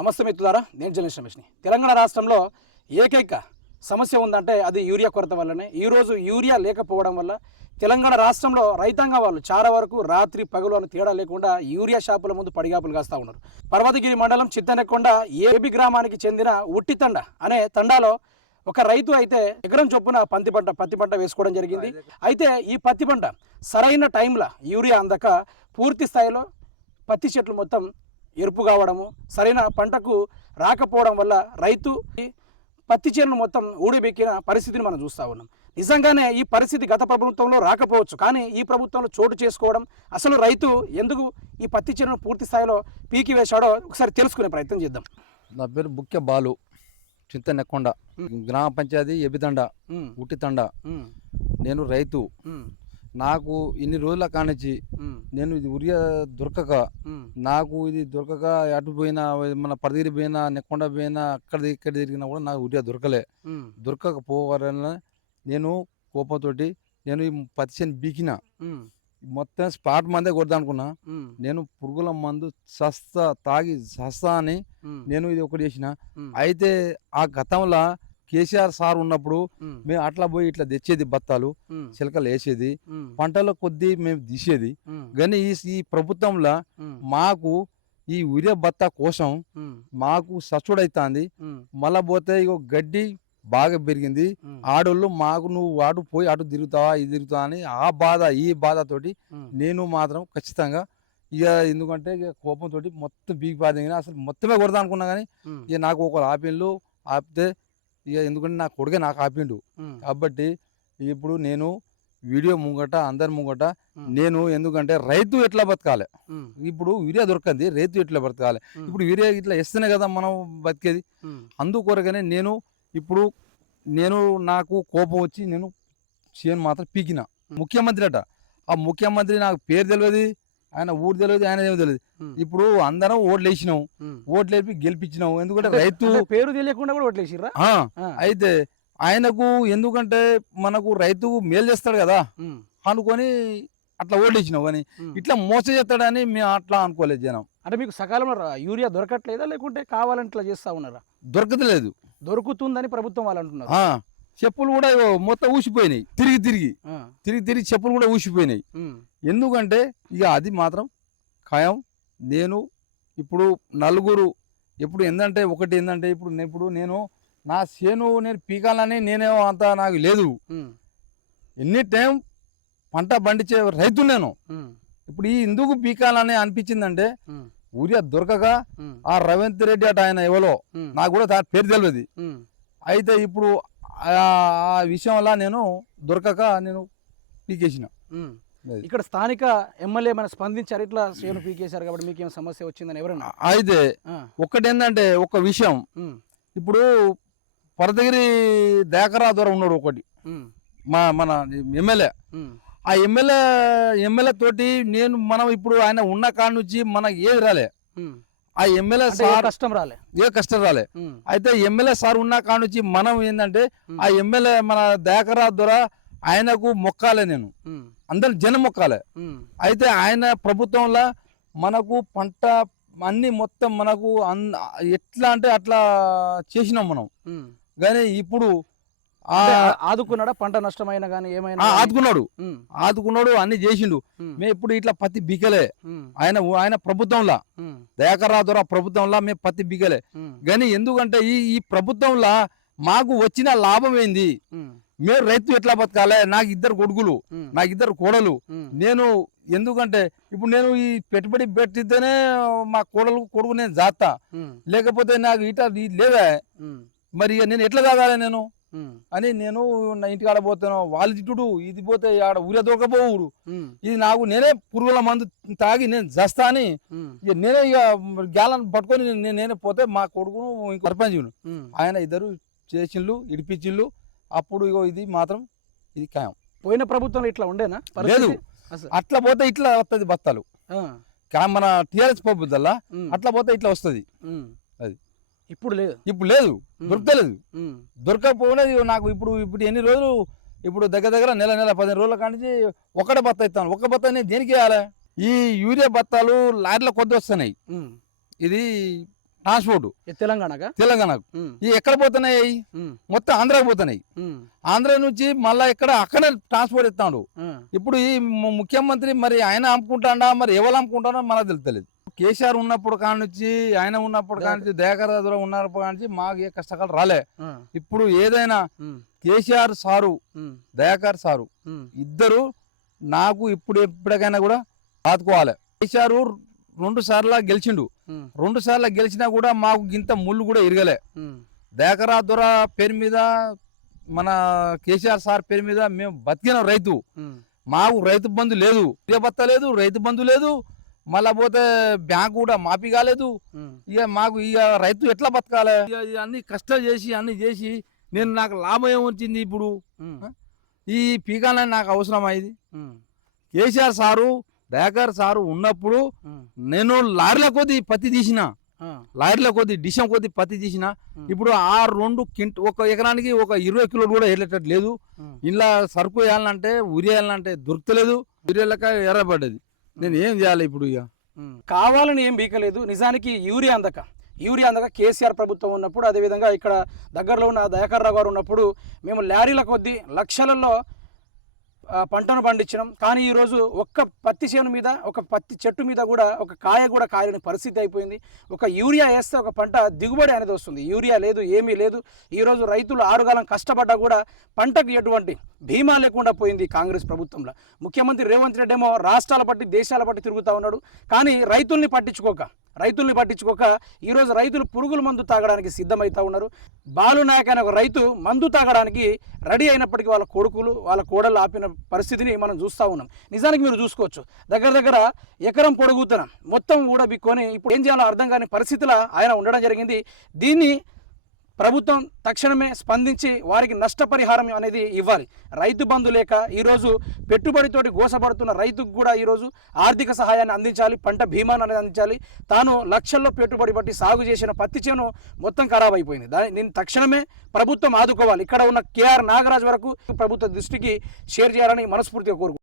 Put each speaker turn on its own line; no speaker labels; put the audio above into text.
నమస్తే మిత్రులారా నేను జర్నలిస్ట్ రమేష్ని. తెలంగాణ రాష్ట్రంలో ఏకైక సమస్య ఉందంటే అది యూరియా కొరత వల్లనే. ఈరోజు యూరియా లేకపోవడం వల్ల తెలంగాణ రాష్ట్రంలో రైతాంగం వాళ్ళు చాలా వరకు రాత్రి పగలు అని తేడా లేకుండా యూరియా షాపుల ముందు పడిగాపులు కాస్తా ఉన్నారు. పర్వతగిరి మండలం చిత్తనెక్కొండ ఏబి గ్రామానికి చెందిన ఉట్టితండ అనే తండాలో ఒక రైతు అయితే ఎకరం చొప్పున పత్తి పంట పత్తి పంట వేసుకోవడం జరిగింది. అయితే ఈ పత్తి పంట సరైన టైంలో యూరియా అందక పూర్తి స్థాయిలో పత్తి చెట్లు మొత్తం ఎరుపు కావడము సరైన పంటకు రాకపోవడం వల్ల రైతు పత్తి చేను మొత్తం ఊడిబెక్కిన పరిస్థితిని మనం చూస్తూ ఉన్నాం. నిజంగానే ఈ పరిస్థితి గత ప్రభుత్వంలో రాకపోవచ్చు కానీ ఈ ప్రభుత్వంలో చోటు చేసుకోవడం అసలు రైతు ఎందుకు ఈ పత్తి చేనును పూర్తి స్థాయిలో పీకి వేశాడో ఒకసారి తెలుసుకునే ప్రయత్నం చేద్దాం.
నా పేరు బుక్య బాలు చింతనెక్కొండ గ్రామ పంచాయతీ ఎబితండ ఉట్టితండ. నేను రైతు. నాకు ఇన్ని రోజుల కానించి
ఉమ్,
నేను ఇది ఉరియా దొరకక నాకు ఇది దొరకక అటు పోయినా మన పరదిరి పోయినా నెక్కొండ పోయినా అక్కడ ఇక్కడ తిరిగినా కూడా నాకు ఉరియా దొరకలే.
ఉమ్,
దొరకకపోవడం నేను కోపంతోటి నేను ఈ పత్తి చేను బీకిన మొత్తం స్పాట్ మందే కొడదాం అనుకున్నా
ఉమ్,
నేను పురుగుల మందు సస్తా తాగి సస్తా అని నేను ఇది ఒకటి చేసిన. అయితే ఆ గతంలో కేసీఆర్ సార్ ఉన్నప్పుడు మేము అట్లా పోయి ఇట్లా తెచ్చేది బత్తాలు చిలకలు వేసేది పంటల కొద్దీ మేము తీసేది. కానీ ఈ ప్రభుత్వంలో మాకు ఈ ఉరియా బత్త కోసం మాకు సచ్చుడైతుంది. మళ్ళా పోతే ఇగో గడ్డి బాగా పెరిగింది. ఆడోళ్ళు మాకు నువ్వు అటు పోయి అటు తిరుగుతావా ఇది తిరుగుతావా అని ఆ బాధ ఈ బాధతోటి నేను మాత్రం ఖచ్చితంగా ఇక ఎందుకంటే ఇక కోపంతో మొత్తం బీగి అసలు మొత్తమే కొడతా అనుకున్నా కానీ ఇక నాకు ఒక ఆపిన్లు ఆపితే ఇక ఎందుకంటే నా కొడుకే నాకు ఆపిండు. కాబట్టి ఇప్పుడు నేను వీడియో ముంగట అందరి ముంగట నేను ఎందుకంటే రైతు ఎట్లా బతకాలి. ఇప్పుడు యూరియా దొరకంది రైతు ఎట్లా బతకాలి. ఇప్పుడు యూరియా ఇట్లా ఇస్తేనే కదా మనం బతికేది. అందుకొరకనే నేను ఇప్పుడు నేను నాకు కోపం వచ్చి నేను చేను మాత్రం పీకిన. ముఖ్యమంత్రి అట. ఆ ముఖ్యమంత్రి నాకు పేరు తెలియదు ఆయన ఊరు తెలియదు ఆయన ఏమో తెలియదు ఇప్పుడు అందరం ఓట్లు వేసినాం. ఓట్లు వేపి గెలిపించినాం. ఎందుకంటే రైతు
పేరు తెలియకుండా కూడా
ఆ, అయితే ఆయనకు ఎందుకంటే మనకు రైతు మేలు చేస్తాడు కదా అనుకొని అట్లా ఓట్లేసినావు కానీ
ఉమ్.
ఇట్లా మోసం చేస్తాడని మేము అట్లా అనుకోలేదు జనం.
అంటే మీకు సకాలంలో రా- యూరియా దొరకట్లేదా? లేకుంటే కావాలని ఇట్లా చేస్తా ఉన్నారా?
దొరకలేదు
దొరుకుతుందని ప్రభుత్వం వాళ్ళు అంటున్నారు.
చెప్పులు కూడా మొత్తం ఊసిపోయినాయి. తిరిగి తిరిగి. తిరిగి తిరిగి చెప్పులు కూడా ఊసిపోయినాయి. ఎందుకంటే ఇక అది మాత్రం ఖాయం. నేను ఇప్పుడు నలుగురు ఇప్పుడు ఏంటంటే ఒకటి ఏంటంటే ఇప్పుడు ఇప్పుడు నేను నా చేను నేను పీకాలని నేనేమో అంత నాకు లేదు. ఎన్ని టైం పంట పండించే రైతు నేను. ఇప్పుడు ఈ ఎందుకు పీకాలని అనిపించిందంటే ఊరియా దొరకక ఆ రవీంద్ర రెడ్డి అట ఆయన ఎవరో నాకు కూడా పేరు తెలియదు అయితే ఇప్పుడు ఆ ఆ విషయంలో నేను దొరకక నేను పీకేసిన.
ఇక్కడ స్థానిక ఎమ్మెల్యే మన స్పందించారు? ఇట్లా శ్రేణు పీకేశారు కాబట్టి మీకు ఏం సమస్య వచ్చిందని ఎవరన్నా
అయితే
ఆ,
ఒక్కటి ఏంటంటే ఒక విషయం. ఇప్పుడు పరదగిరి దేకరా ద్వారా ఉన్నాడు ఒకటి. మా మన ఎమ్మెల్యే. ఆ ఎమ్మెల్యే ఎమ్మెల్యే తోటి నేను మనం ఇప్పుడు ఆయన ఉన్న కాడ నుంచి మనకి ఏది రాలే. ఆ ఎమ్మెల్యే సార్
కష్టం రాలే.
ఏ కష్టం రాలే. అయితే ఎమ్మెల్యే సార్ ఉన్న కాడ నుంచి మనం ఏంటంటే ఆ ఎమ్మెల్యే మన దేకరా ద్వారా ఆయనకు మొక్కాలే నేను. అందరు జనం మొక్కాలే. అయితే ఆయన ప్రభుత్వంలో మనకు పంట అన్ని మొత్తం మనకు అన్ ఎట్లా అంటే అట్లా చేసినాం మనం. కానీ ఇప్పుడు
ఆదుకున్నాడా? పంట నష్టమైన కానీ ఏమైనా గానీ?
ఆదుకున్నాడు. ఆదుకున్నాడు అన్ని చేసిండు. మేము ఇప్పుడు ఇట్లా పత్తి
ఉమ్,
ఆయన ఆయన ప్రభుత్వంలో.
ఉమ్,
దయాకర్ రావు ద్వారా ప్రభుత్వంలో మేము పత్తి బీకలే.
ఉమ్,
కానీ ఎందుకంటే ఈ ఈ ప్రభుత్వంలో మాకు వచ్చిన లాభం ఏంది? మేము రైతు ఎట్లా బతకాలి? నాకు ఇద్దరు కొడుకులు నాకు ఇద్దరు కోడలు. నేను ఎందుకంటే ఇప్పుడు నేను ఈ పెట్టుబడి పెట్టితేనే మా కోడలు కొడుకు నేను జాతా. లేకపోతే నాకు ఇట ఇది లేదా. మరి నేను ఎట్లా తాగాలి నేను? అని నేను నా ఇంటికాడ పోతాను. వాళ్ళు తిట్టుడు ఇది పోతే ఆడ ఊరే దొరకపోవుడు
ఉమ్,
ఇది నాకు నేనే పురుగుల మందు తాగి నేను జస్తా అని నేనే ఇక గ్యాలను పట్టుకొని నేను నేనే పోతే మా కొడుకును ఇంకో సర్పంచ్
ఉమ్.
ఆయన ఇద్దరు చేసిండ్లు ఇడిపించిండ్లు. అప్పుడు ఇగో ఇది మాత్రం ఇది ఖాయం.
పోయిన ప్రభుత్వంలో ఇట్లా ఉండేనా?
లేదు. అట్లా పోతే ఇట్లా వస్తుంది బత్తాలు. మన టీఆర్ఎస్ ప్రభుత్వల్లా అట్లా పోతే ఇట్లా వస్తుంది. అది.
ఇప్పుడు లేదు.
ఇప్పుడు లేదు. దొరకలేదు
ఉమ్,
దొరకకపోయినా ఇగో నాకు ఇప్పుడు ఇప్పుడు ఎన్ని రోజులు ఇప్పుడు దగ్గర దగ్గర నెల నెల పదిహేను రోజుల కానించి ఒకటే బత్త ఇస్తాను. ఒక బత్త నేను దేనికి వేయాలి? ఈ యూరియా బత్తాలు లారీల కొద్ది వస్తున్నాయి. ఇది ట్రాన్స్పోర్ట్.
తెలంగాణగా
తెలంగాణకు? ఈ ఎక్కడ పోతున్నాయి మొత్తం ఆంధ్రాకి పోతున్నాయి. ఆంధ్ర నుంచి మళ్ళా ఇక్కడ అక్కడే ట్రాన్స్పోర్ట్ ఇస్తాడు. ఇప్పుడు ఈ ముఖ్యమంత్రి మరి ఆయన అమ్ముకుంటాడా? మరి ఎవరు అమ్ముకుంటాడో మనకు తెలుస్తలేదు కేసీఆర్ ఉన్నప్పుడు కానించి ఆయన ఉన్నప్పుడు కానించి దయాకర్ రాజు ఉన్నప్పుడు కానించి మాకు ఏ కష్టకాలు రాలే. ఇప్పుడు ఏదైనా కేసీఆర్ సారు దయాకర్ సారు ఇద్దరు నాకు ఇప్పుడు ఎప్పటికైనా కూడా ఆదుకోవాలి. కేసీఆర్ రెండు సార్లు గెలిచిండు. రెండు సార్లు గెలిచినా కూడా మాకు గింత ముళ్ళు కూడా ఇరగలే. దయాకరా దొర పేరు మీద మన కేసీఆర్ సార్ పేరు మీద మేము బతికిన రైతు. మాకు రైతు బంధు లేదు. బత్త లేదు రైతు బంధు లేదు. మళ్ళా పోతే బ్యాంకు కూడా మాఫీ కాలేదు. ఇక మాకు ఇక రైతు ఎట్లా బతకాలి? అన్ని కష్టాలు చేసి అన్ని చేసి నేను నాకు లాభం ఏమొచ్చింది ఇప్పుడు? ఈ పీకాలని నాకు అవసరం అయింది కేసీఆర్ సారు దయాకర్ సారు ఉన్నప్పుడు నేను లారీల కొద్ది పత్తి తీసిన. లారీల కొద్ది డిషం కొద్ది పత్తి తీసిన. ఇప్పుడు ఆ రెండు కింట ఒక ఎకరానికి ఒక ఇరవై కిలోలు కూడా వెళ్ళేటట్టు లేదు. ఇలా సరుకు వేయాలంటే ఉరి వేయాలంటే దొరకలేదు ఉరియలక ఎర్రబడ్డది. నేను ఏం చేయాలి ఇప్పుడు ఇక?
కావాలని ఏం బీకలేదు. నిజానికి యూరియా అందక. యూరియా అందక కేసీఆర్ ప్రభుత్వం ఉన్నప్పుడు అదేవిధంగా ఇక్కడ దగ్గరలో ఉన్న దయాకర్ రావు గారు ఉన్నప్పుడు మేము లారీల కొద్దీ లక్షలలో పంటను పండించడం. కానీ ఈరోజు ఒక్క పత్తి చేను మీద ఒక పత్తి చెట్టు మీద కూడా ఒక కాయ కూడా కాయలేని పరిస్థితి అయిపోయింది. ఒక యూరియా వేస్తే ఒక పంట దిగుబడి అనేది వస్తుంది. యూరియా లేదు ఏమీ లేదు. ఈరోజు రైతులు ఆరుగాలం కష్టపడ్డా కూడా పంటకు ఎటువంటి బీమా లేకుండా పోయింది కాంగ్రెస్ ప్రభుత్వంలో. ముఖ్యమంత్రి రేవంత్ రెడ్డి ఏమో రాష్ట్రాల పట్టి దేశాల పట్టి తిరుగుతూ ఉన్నాడు. కానీ రైతుల్ని పట్టించుకోక. రైతుల్ని పట్టించుకోక ఈరోజు రైతులు పురుగుల మందు తాగడానికి సిద్ధమవుతా ఉన్నారు. బాలు నాయక్ అనే ఒక రైతు మందు తాగడానికి రెడీ అయినప్పటికీ వాళ్ళ కొడుకులు వాళ్ళ కోడలు ఆపిన పరిస్థితిని మనం చూస్తూ ఉన్నాం. నిజానికి మీరు చూసుకోవచ్చు. దగ్గర దగ్గర ఎకరం పొడుగుతున్న మొత్తం ఊడబిక్కొని బిక్కొని ఇప్పుడు ఏం చేయాలో అర్థం కాని పరిస్థితిలో ఆయన ఉండడం జరిగింది. దీన్ని ప్రభుత్వం తక్షణమే స్పందించి వారికి నష్టపరిహారం అనేది ఇవ్వాలి. రైతు బంధు లేక ఈరోజు పెట్టుబడితోటి గోసపడుతున్న రైతుకు కూడా ఈరోజు ఆర్థిక సహాయాన్ని అందించాలి పంట భీమాను అనేది అందించాలి. తాను లక్షల్లో పెట్టుబడి పట్టి సాగు చేసిన పత్తి చేను మొత్తం ఖరాబ్ అయిపోయింది. దాన్ని నేను తక్షణమే ప్రభుత్వం ఆదుకోవాలి. ఇక్కడ ఉన్న కేఆర్ నాగరాజ్ వరకు ప్రభుత్వ దృష్టికి షేర్ చేయాలని మనస్ఫూర్తిగా కోరుకుంటున్నాను.